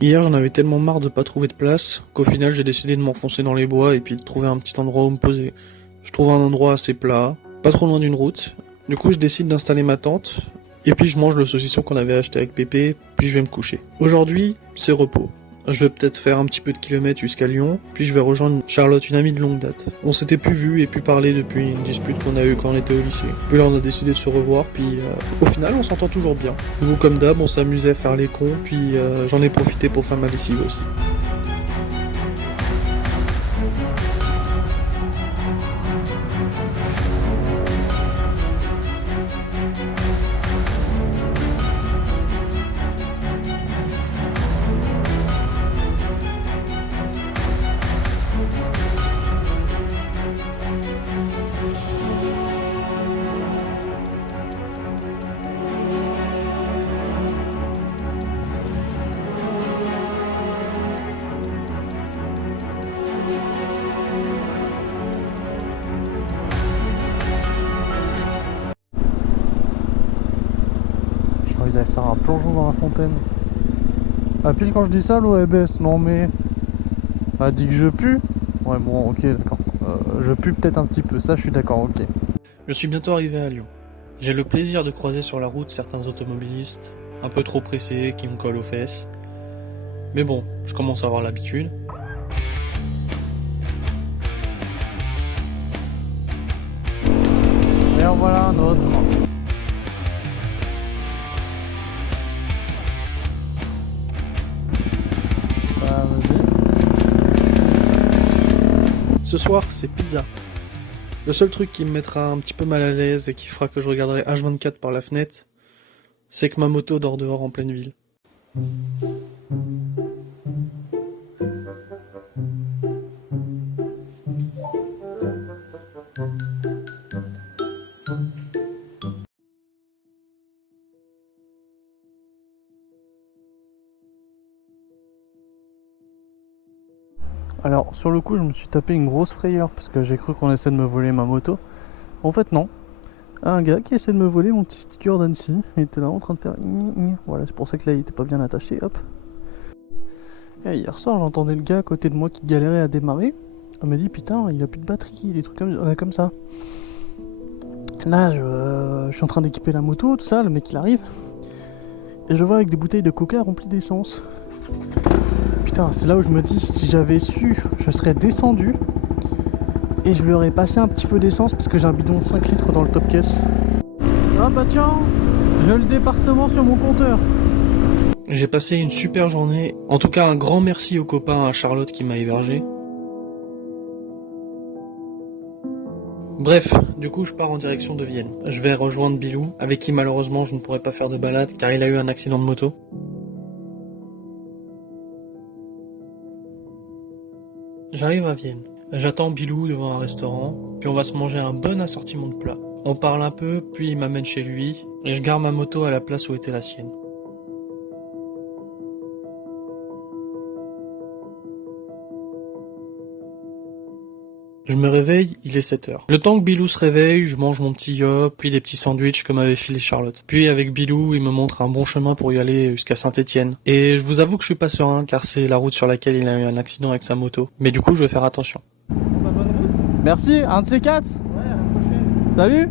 Hier, j'en avais tellement marre de pas trouver de place qu'au final, j'ai décidé de m'enfoncer dans les bois et puis de trouver un petit endroit où me poser. Je trouve un endroit assez plat, pas trop loin d'une route. Du coup, je décide d'installer ma tente et puis je mange le saucisson qu'on avait acheté avec Pépé, puis je vais me coucher. Aujourd'hui, c'est repos. Je vais peut-être faire un petit peu de kilomètres jusqu'à Lyon, puis je vais rejoindre Charlotte, une amie de longue date. On s'était plus vu et plus parlé depuis une dispute qu'on a eue quand on était au lycée. Puis là, on a décidé de se revoir, puis au final, on s'entend toujours bien. Nous, comme d'hab, on s'amusait à faire les cons, puis j'en ai profité pour faire ma lessive aussi. J'ai envie d'aller faire un plongeon dans la fontaine. Ah, pile quand je dis ça, l'eau elle baisse. Non mais. Elle dit que je pue. Ouais, bon, ok, d'accord. Je pue peut-être un petit peu, ça je suis d'accord, ok. Je suis bientôt arrivé à Lyon. J'ai le plaisir de croiser sur la route certains automobilistes, un peu trop pressés, qui me collent aux fesses. Mais bon, je commence à avoir l'habitude. Et en voilà un autre. Bah, vas-y. Ce soir, c'est pizza. Le seul truc qui me mettra un petit peu mal à l'aise et qui fera que je regarderai H24 par la fenêtre, c'est que ma moto dort dehors en pleine ville. Alors, sur le coup, je me suis tapé une grosse frayeur parce que j'ai cru qu'on essaie de me voler ma moto. En fait, non. Un gars qui essaie de me voler mon petit sticker d'Annecy. Il était là en train de faire. Voilà, c'est pour ça que là, il était pas bien attaché. Hop. Et hier soir, j'entendais le gars à côté de moi qui galérait à démarrer. On m'a dit, putain, il a plus de batterie, des trucs comme ça. Là, je suis en train d'équiper la moto, tout ça. Le mec, il arrive. Et je vois avec des bouteilles de coca remplies d'essence. Putain, c'est là où je me dis, si j'avais su, je serais descendu et je lui aurais passé un petit peu d'essence parce que j'ai un bidon de 5 litres dans le top caisse. Ah bah tiens, j'ai le département sur mon compteur. J'ai passé une super journée. En tout cas, un grand merci au copain à Charlotte qui m'a hébergé. Bref, du coup, je pars en direction de Vienne. Je vais rejoindre Bilou, avec qui malheureusement je ne pourrai pas faire de balade car il a eu un accident de moto. J'arrive à Vienne. J'attends Bilou devant un restaurant, puis on va se manger un bon assortiment de plats. On parle un peu, puis il m'amène chez lui, et je gare ma moto à la place où était la sienne. Je me réveille, il est 7h. Le temps que Bilou se réveille, je mange mon petit yop, puis des petits sandwichs comme avait filé Charlotte. Puis avec Bilou, il me montre un bon chemin pour y aller jusqu'à Saint-Étienne. Et je vous avoue que je suis pas serein car c'est la route sur laquelle il a eu un accident avec sa moto. Mais du coup, je vais faire attention. Bonne route. Merci, un de ces quatre. Ouais, à la prochaine. Salut.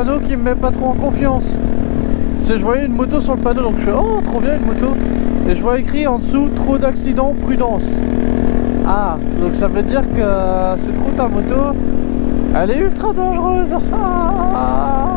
panneau qui me met pas trop en confiance. C'est je voyais une moto sur le panneau, donc je fais oh trop bien une moto. Et je vois écrit en dessous trop d'accidents, prudence. Ah, donc ça veut dire que cette route à moto, elle est ultra dangereuse. Ah.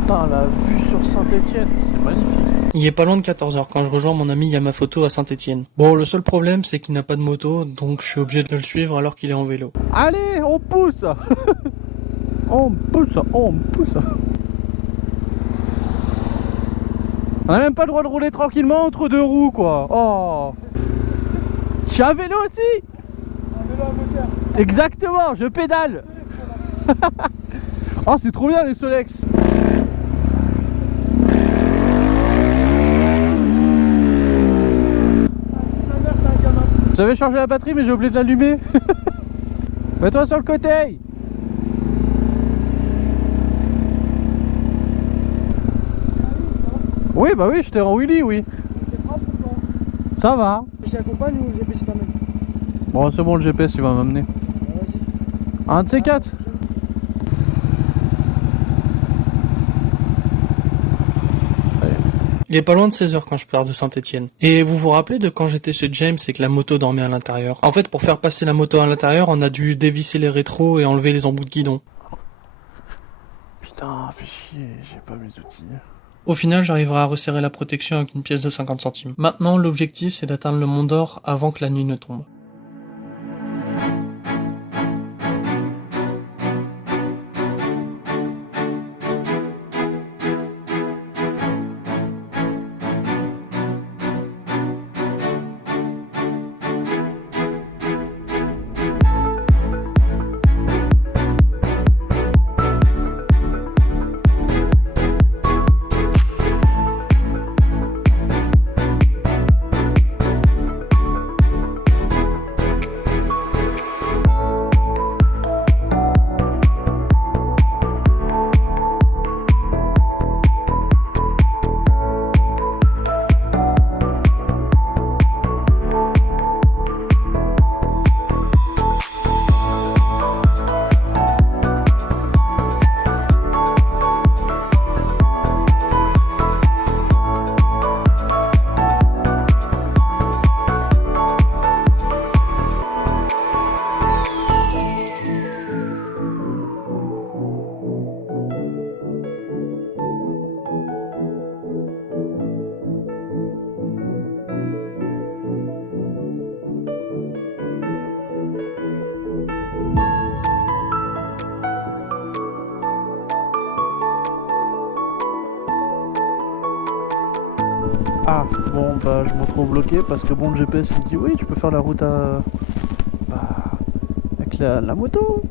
Putain, la vue sur Saint-Étienne, c'est magnifique. Il est pas loin de 14h quand je rejoins mon ami Yamafoto à Saint-Étienne. Bon, le seul problème c'est qu'il n'a pas de moto, donc je suis obligé de le suivre alors qu'il est en vélo. Allez, on pousse. On pousse, on pousse. On a même pas le droit de rouler tranquillement entre deux roues, quoi. Oh. Je suis à vélo aussi. Un vélo à moteur. Exactement, je pédale. Oh, c'est trop bien les Solex. J'avais chargé la batterie mais j'ai oublié de l'allumer. Mets-toi sur le côté. Oui bah oui, j'étais en wheelie, oui. Ça va. Je t'accompagne ou le GPS t'emmène? Bon c'est bon, le GPS il va m'amener. Un de ces quatre. Il est pas loin de 16h quand je pars de Saint-Étienne. Et vous vous rappelez de quand j'étais chez James et que la moto dormait à l'intérieur? En fait, pour faire passer la moto à l'intérieur, on a dû dévisser les rétros et enlever les embouts de guidon. Putain, fais chier, j'ai pas mes outils. Au final, j'arriverai à resserrer la protection avec une pièce de 50 centimes. Maintenant, l'objectif, c'est d'atteindre le Mont d'Or avant que la nuit ne tombe. Ah, bon, bah je me retrouve bloqué parce que bon, le GPS il dit oui, tu peux faire la route à... Bah, avec la moto.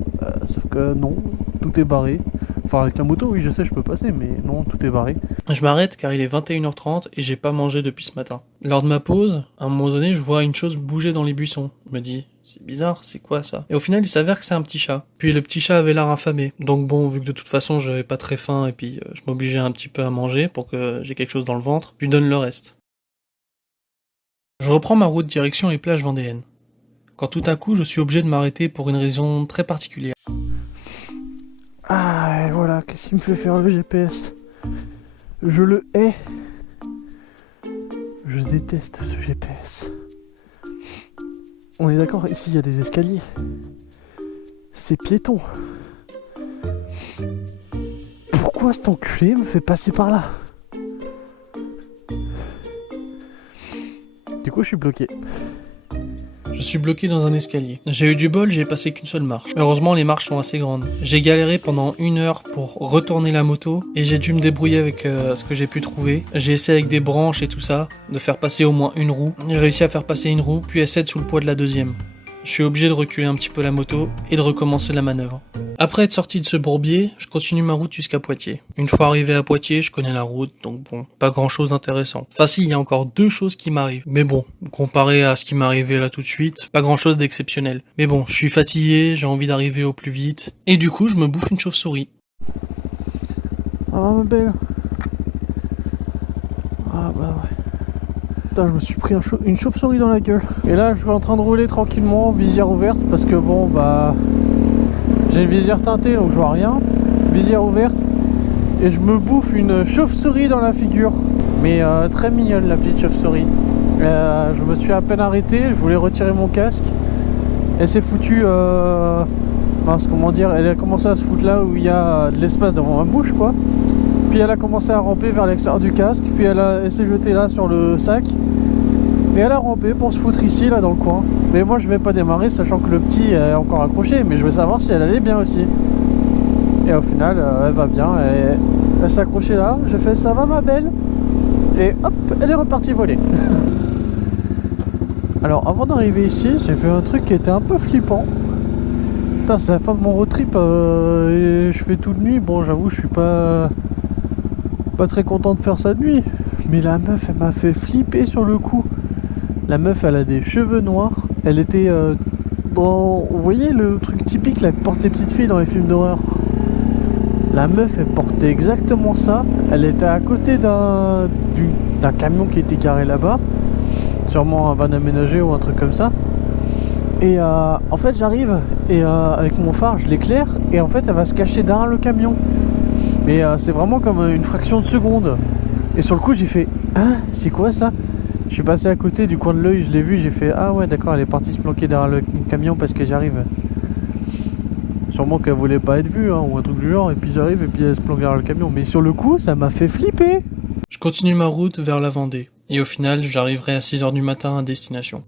Sauf que non, tout est barré. Enfin, avec la moto, oui, je sais, je peux passer, mais non, tout est barré. Je m'arrête car il est 21h30 et j'ai pas mangé depuis ce matin. Lors de ma pause, à un moment donné, je vois une chose bouger dans les buissons. Je me dis, c'est bizarre, c'est quoi ça? Et au final, il s'avère que c'est un petit chat. Puis le petit chat avait l'air affamé. Donc bon, vu que de toute façon, j'avais pas très faim et puis je m'obligeais un petit peu à manger pour que j'ai quelque chose dans le ventre, je lui donne le reste. Je reprends ma route direction les plages vendéennes. Quand tout à coup, je suis obligé de m'arrêter pour une raison très particulière. Ah, et voilà, qu'est-ce qui me fait faire le GPS? Je le hais. Je déteste ce GPS. On est d'accord, ici il y a des escaliers. C'est piéton. Pourquoi cet enculé me fait passer par là? Je suis bloqué dans un escalier. J'ai eu du bol, j'ai passé qu'une seule marche. Heureusement, les marches sont assez grandes. J'ai galéré pendant 1 heure pour retourner la moto et j'ai dû me débrouiller avec ce que j'ai pu trouver. J'ai essayé avec des branches et tout ça, de faire passer au moins une roue. J'ai réussi à faire passer une roue, puis elle cède sous le poids de la deuxième. Je suis obligé de reculer un petit peu la moto et de recommencer la manœuvre. Après être sorti de ce bourbier, je continue ma route jusqu'à Poitiers. Une fois arrivé à Poitiers, je connais la route, donc bon, pas grand chose d'intéressant. Enfin si, il y a encore 2 choses qui m'arrivent. Mais bon, comparé à ce qui m'est arrivé là tout de suite, pas grand chose d'exceptionnel. Mais bon, je suis fatigué, j'ai envie d'arriver au plus vite, et du coup je me bouffe une chauve-souris. Ah ma belle. Ah bah ouais. Putain, je me suis pris une chauve-souris dans la gueule. Et là je suis en train de rouler tranquillement, visière ouverte, parce que bon bah... J'ai une visière teintée donc je vois rien. Visière ouverte. Et je me bouffe une chauve-souris dans la figure. Mais très mignonne la petite chauve-souris. Je me suis à peine arrêté, je voulais retirer mon casque. Elle s'est foutue... comment dire, elle a commencé à se foutre là où il y a de l'espace devant ma bouche quoi. Puis elle a commencé à ramper vers l'extérieur du casque. Puis elle s'est jetée là sur le sac. Et elle a rampé pour se foutre ici là dans le coin. Mais moi je vais pas démarrer sachant que le petit est encore accroché. Mais je veux savoir si elle allait bien aussi. Et au final elle va bien. Elle s'est accrochée là. J'ai fait ça va ma belle. Et hop elle est repartie voler. Alors avant d'arriver ici j'ai fait un truc qui était un peu flippant. Putain, c'est la fin de mon road trip et je fais tout de nuit. Bon j'avoue je suis pas très content de faire ça de nuit. Mais la meuf elle m'a fait flipper sur le coup. La meuf elle a des cheveux noirs. Elle était dans... Vous voyez le truc typique là que portent les petites filles dans les films d'horreur. La meuf elle portait exactement ça. Elle était à côté d'un camion qui était garé là-bas. Sûrement un van aménagé ou un truc comme ça. Et en fait j'arrive et avec mon phare je l'éclaire. Et en fait elle va se cacher derrière le camion. Mais c'est vraiment comme une fraction de seconde. Et sur le coup j'ai fait hein, c'est quoi ça? Je suis passé à côté du coin de l'œil, je l'ai vu, j'ai fait ah ouais d'accord, elle est partie se planquer derrière le camion parce que j'arrive. Sûrement qu'elle voulait pas être vue hein, ou un truc du genre, et puis j'arrive et puis elle se planque derrière le camion. Mais sur le coup ça m'a fait flipper. Je continue ma route vers la Vendée, et au final j'arriverai à 6h du matin à destination.